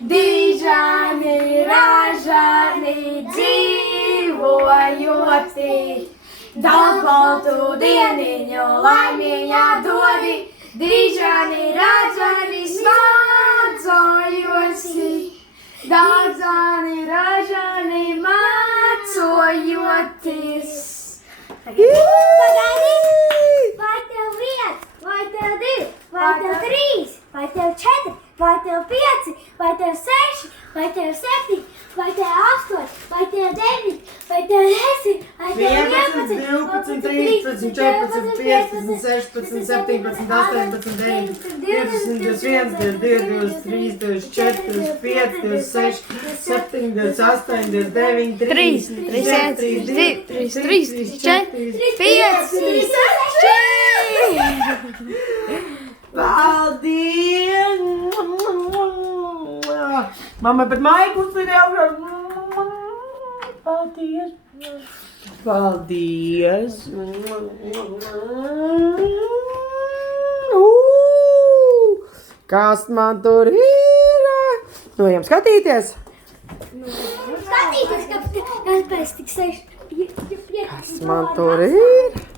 Dīžani, ražani, dzīvojoti. Daudz baltu dieniņu laimīgā dodi. Dīžani, ražani, smadzojosi. Daudzani, ražani, mācojoties. Pagaidi! Vai tev 1, vai tev 2, vai tev 3, vai tev 4, vai tev 5, vai tev 6, vai tev 7, vai tev 8, vai tev 9, vai tev 10, vai tev 11, 12, 13, 14, 15, 16, 17, 18, 19, 20, 21, 22, 23, 24, 25, 26, 27, 28, 29, 30, 31, 32, 33, 34, 35, 6. Paldies! Mamma, bet Maikls ir jau... Paldies! Paldies! Kas man tur ir? Nu, ejam skatīties! Skatīties, kāpēc tik 6. Kas man tur ir?